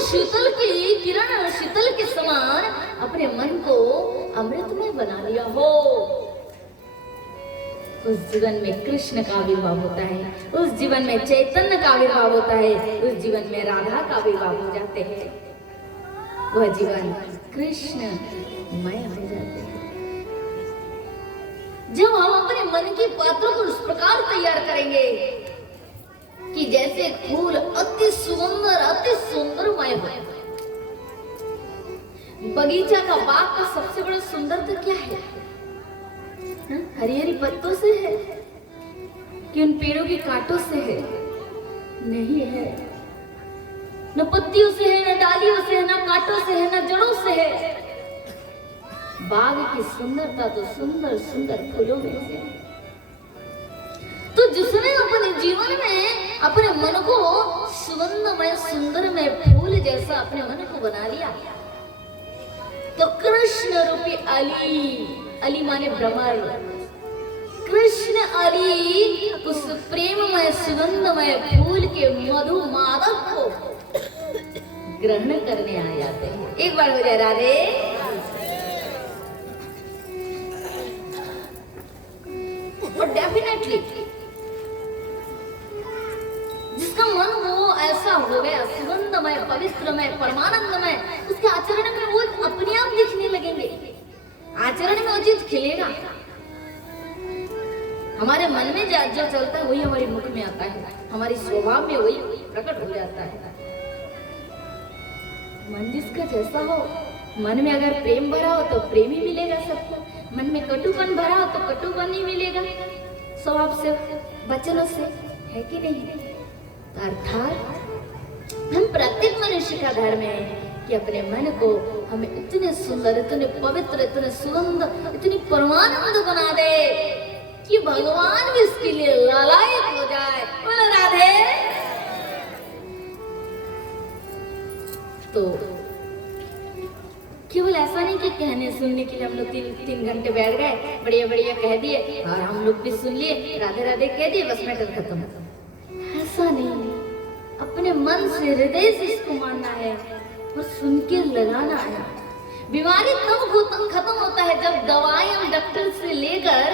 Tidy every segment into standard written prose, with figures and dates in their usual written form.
शीतल की किरण शीतल के समान अपने मन को अमृत में बना लिया हो, उस जीवन में कृष्ण का आविर्भाव होता है, उस जीवन में चैतन्य का आविर्भाव होता है, उस जीवन में राधा का आविर्भाव हो जाते हैं, वह जीवन कृष्णमय हो जाते हैं। जब हम अपने मन की पात्रों को उस प्रकार तैयार करेंगे कि जैसे फूल अति सुंदरमय हो। बगीचा का बाग का सबसे बड़ा सुंदरता क्या है? हरी हरी पत्तों से है कि उन पेड़ों के कांटों से है? नहीं है। न पत्तियों से है, न डालियों से है, न कांटों से है, न जड़ों से है। बाग की सुंदरता तो सुंदर सुंदर फूलों में है। तो जिसने अपने जीवन में अपने मन को सुगंधमय सुंदरमय फूल जैसा अपने मन को बना लिया, तो कृष्ण रूपी अली माने भ्रमर, कृष्ण अली उस प्रेममय सुगंधमय फूल के मधु मादक को ग्रहण करने आ जाते हैं। एक बार हो जाए राधे। और डेफिनेटली जिसका मन वो ऐसा हो गया सुगंधमय पवित्रमय परमानंदमय, उसके आचरण में वो अपने आप दिखने लगेंगे, आचरण में वो चीज खिलेगा। हमारे मन में जो चलता है वही हमारे मुख में आता है, हमारी स्वभाव में वही प्रकट हो जाता है। मन जिसका जैसा हो, मन में अगर प्रेम भरा हो तो प्रेम ही मिलेगा सबको, मन में कटुपन भरा हो तो कटुपन ही मिलेगा स्वभाव से, वचनों से, है कि नहीं? अर्थात हम प्रत्येक मनुष्य का धर्म है कि अपने मन को हमें इतने सुंदर, इतने पवित्र, इतने सुगंध, इतनी परमानंद बना दे कि भगवान भी इसके लिए लालायित हो जाए। बोलो राधे। तो केवल ऐसा नहीं कि कहने सुनने के लिए हम लोग तीन घंटे बैठ गए, बढ़िया बढ़िया कह दिए और हम लोग भी सुन लिए, राधे राधे कह दिए, बस मैटर खत्म। ऐसा नहीं, अपने मन से हृदय से इसको मानना है और सुन के लगाना है। बीमारी तब खत्म होता है जब दवाई हम डॉक्टर से लेकर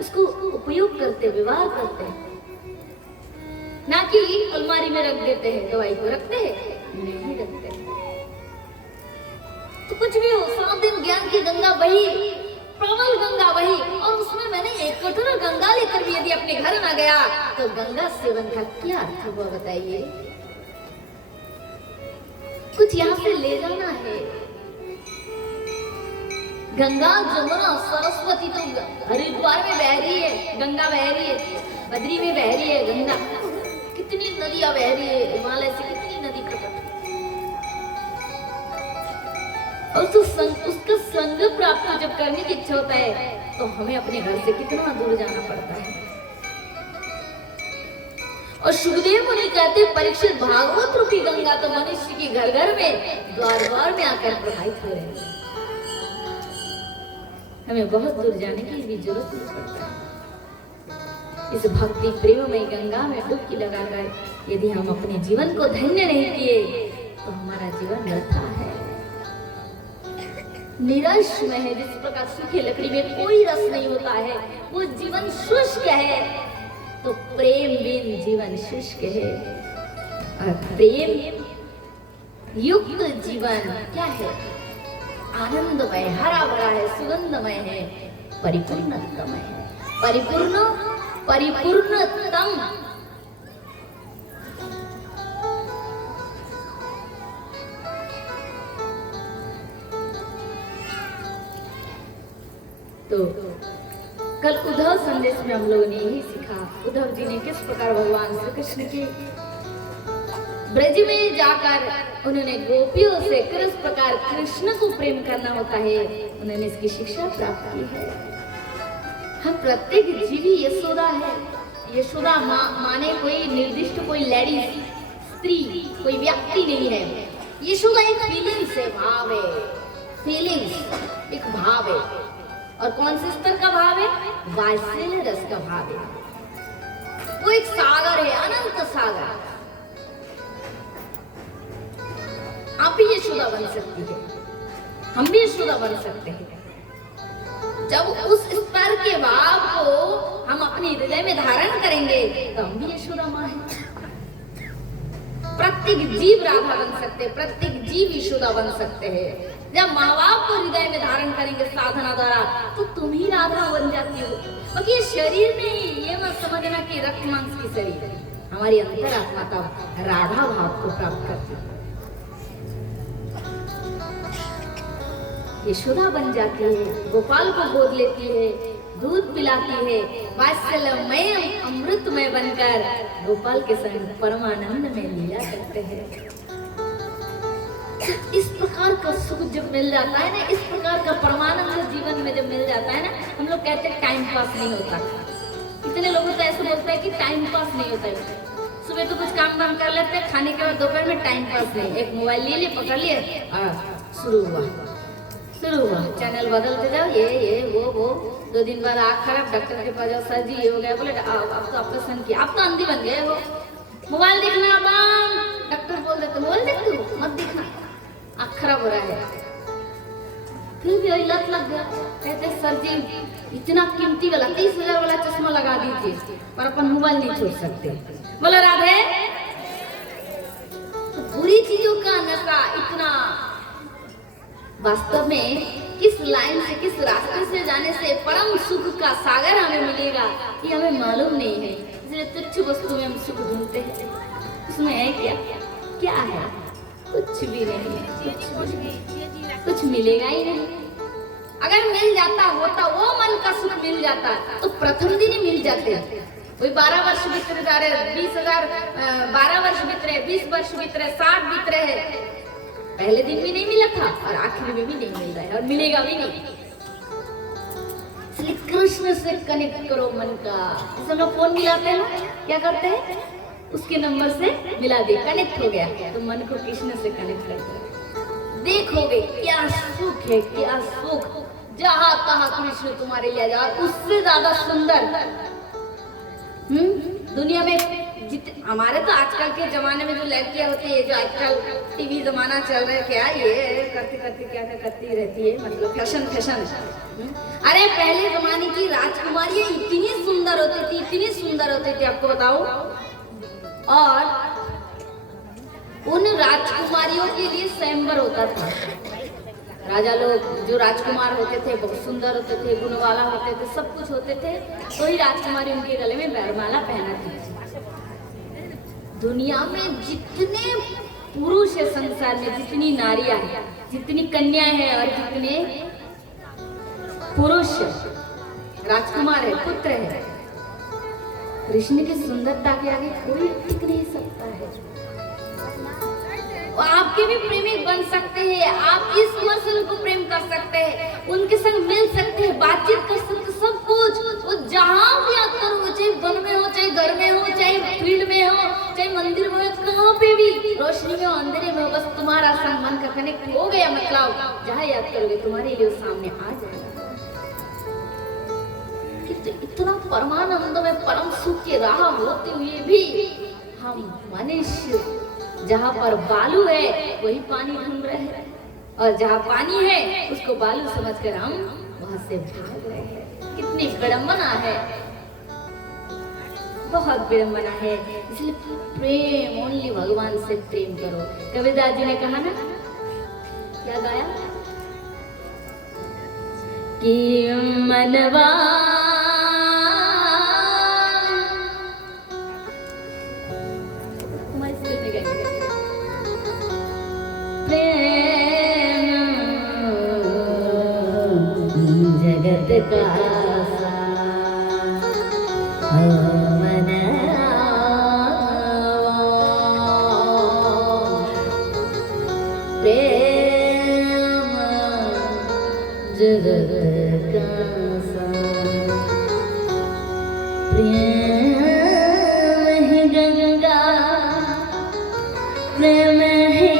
उसको उपयोग करते, व्यवहार करते हैं, ना कि अलमारी में रख देते हैं। दवाई को रखते हैं? नहीं रखते। तो कुछ भी हो, 7 दिन ज्ञान की गंगा बही, प्रबल गंगा बही, और उसमें मैंने एक कटोरा गंगा लेकर भी यदि अपने घर ना गया तो गंगा सेवन का क्या अर्थ हुआ बताइए? कुछ यहाँ से ले जाना है। गंगा जमुना सरस्वती तो हरिद्वार में बह रही है, गंगा बह रही है, बद्री में बह रही है गंगा, कितनी नदियां बह रही है, हिमालय से कितनी नदी प्रकट, और उसका संग प्राप्त जब करने की इच्छा होता है तो हमें अपने घर से कितना दूर जाना पड़ता है। और सुखदेव मुनि कहते परीक्षित, भागवत रूपी गंगा तो मनुष्य के घर घर में, द्वार द्वार में आकर प्रवाहित हो रहे हैं। हमें बहुत दूर जाने की भी जरूरत नहीं पड़ता। इस भक्ति प्रेममय गंगा में डुबकी लगाकर यदि हम अपने जीवन को धन्य नहीं किए तो हमारा जीवन व्यर्थ है, निरस में है। जिस प्रकार सूखी लकड़ी में कोई रस नहीं होता है, वो जीवन शुष्क है, तो प्रेम बिन जीवन शुष्क है। और प्रेम युक्त जीवन क्या है? आनंदमय, हरा भरा है, सुगंधमय है, परिपूर्णतम है, परिपूर्णतम। तो कल उद्धव संदेश में हम लोगों ने यही सीखा, उद्धव जी ने किस प्रकार भगवान श्री कृष्ण के ब्रज में जाकर उन्होंने गोपियों से किस प्रकार कृष्ण को प्रेम करना होता है, उन्होंने इसकी शिक्षा प्राप्त की है। हम प्रत्येक जीवी यशोदा है। यशोदा माने कोई निर्दिष्ट कोई लेडीज, स्त्री, कोई व्यक्ति नहीं है। यशोदा एक फीलिंग्स है, भाव है, फीलिंग्स एक भाव है। और कौन से स्तर का भाव है? वात्सल्य रस का भाव है। वो एक सागर है, अनंत सागर। आप भी यशोदा बन सकती है, हम भी यशोदा बन सकते हैं। जब उस स्तर के भाव को हम अपने हृदय में धारण करेंगे तो हम भी यशोदा माँ हैं। प्रत्येक जीव राधा बन सकते हैं, प्रत्येक जीव यशोदा बन सकते हैं। जब माँ बाप को हृदय में धारण करेंगे साधना द्वारा तो तुम ही राधा बन जाती हो। क्योंकि ये शरीर नहीं, ये मत समझना कि रक्त मांस की शरीर है, हमारी अंतरात्मा तब राधा भाव को प्राप्त करती है, यशोदा बन जाती है, गोपाल को गोद लेती है, दूध पिलाती है, वात्सल्यमय अमृतमय बनकर गोपाल के संग परमानंद में लीला करते हैं। इस प्रकार का सुख जब मिल जाता है ना, इस प्रकार का परमानंद जीवन में जब मिल जाता है ना, हम लोग कहते हैं टाइम पास नहीं होता। इतने लोगों तो ऐसे बोलते हैं कि टाइम पास नहीं होता है। सुबह तो कुछ काम बंद कर लेते हैं, खाने के बाद दोपहर में टाइम पास नहीं, एक मोबाइल ले लिए, पकड़ लिए, शुरू हुआ चैनल बदलते जाओ, ये वो 2 दिन बाद आँख खराब, डॉक्टर के पास जाओ, सर जी ये हो गया, बोले अब तो ऑपरेशन किया, अब तो अंधी बन गए हो, मोबाइल देखना बंद, डॉक्टर बोल देते मोबाइल देखते हो मत देखना, आँख खराब हो रहा है। फिर भी लत लग गया, कहते सर जी इतना कीमती वाला 30,000 वाला चश्मा लगा दीजिए पर अपन मोबाइल नहीं छोड़ सकते। बोला राधे, तो बुरी चीजों का नशा इतना, वास्तव में किस लाइन से, किस रास्ते से जाने से परम सुख का सागर हमें मिलेगा ये हमें मालूम नहीं है। इसलिए तुच्छ वस्तु में हम सुख ढूंढते हैं, उसमें है क्या है, कुछ भी नहीं है, कुछ मिलेगा ही नहीं। अगर मिल जाता होता, वो मन का सुख मिल जाता तो प्रथम दिन ही मिल जाते। वही 12 वर्ष बीत जा रहे, 20,000 12 वर्ष बीत रहे, 20 वर्ष बीत रहे, 60 बीत रहे, पहले दिन भी नहीं मिला था और आखिरी में भी नहीं मिल रहा है और मिलेगा भी नहीं। इसलिए कृष्ण से कनेक्ट करो मन का। जैसे लोग फोन मिलाते हैं ना, क्या करते हैं, उसके नंबर से मिला दिया, कनेक्ट हो गया, तो मन को कृष्ण से कनेक्ट करते हैं। देखोगे क्या सुख है, क्या सुख, जहां तहां कृष्ण तुम्हारे लिए जाए, उससे ज्यादा सुंदर दुनिया में हमारे तो आजकल के जमाने में जो लड़कियां होती है, जो आजकल टीवी जमाना चल रहा है, क्या ये करते क्या करती रहती है, मतलब फैशन। अरे पहले जमाने की राजकुमारियां इतनी सुंदर होती थी, आपको बताओ। और उन राजकुमारियों के लिए स्वयंवर होता था। राजा लोग जो राजकुमार होते थे बहुत सुंदर होते थे, गुणवाला होते थे, सब कुछ होते थे, तो ही राजकुमारी उनके गले में वरमाला पहनाती थी। दुनिया में जितने पुरुष है संसार में, जितनी नारियां हैं, जितनी कन्याएं हैं और जितने पुरुष राजकुमार है, पुत्र है, कृष्ण की सुंदरता के आगे कोई टिक नहीं सकता है। आपके भी प्रेमिक बन सकते हैं, आप इस उम्र से उनको प्रेम कर सकते हैं, उनके संग मिल सकते हैं, बातचीत कर सकते हैं, सब कुछ। वो जहाँ भी आप करो, चाहे वन में हो, चाहे घर में हो, चाहे फील्ड में हो, चाहे मंदिर में हो, कहाँ पे भी, रोशनी में हो, अंधेरे में हो, बस तुम्हारा संग मन का कनेक्ट हो गया, मतलब जहाँ याद करोगे तुम्हारे लिए सामने आ जाएगा। इतना परमानंद में परम सुख की राह होते हुए भी हम मनुष्य जहाँ पर बालू है वही पानी ढूंढ रहे हैं, और जहाँ पानी है उसको बालू समझकर हम वहां से भाग रहे हैं। कितनी विडंबना है, बहुत विडंबना है। इसलिए प्रेम, ओनली भगवान से प्रेम करो। कबीरदास जी ने कहा ना, क्या गाया कि मनवा जगत का प्रेम जगत का प्रेम है गंगा, प्रेम है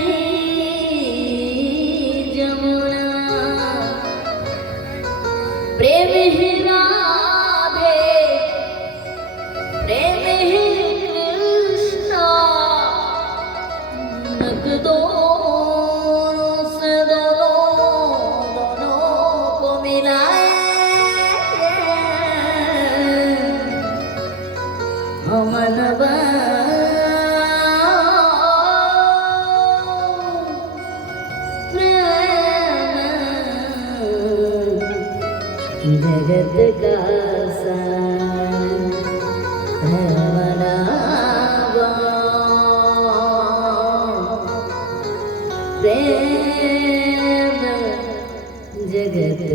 जमुना, प्रेम है राधे, प्रेम है कृष्णा, नग दो जगत का सार है मनावा प्रेम जगत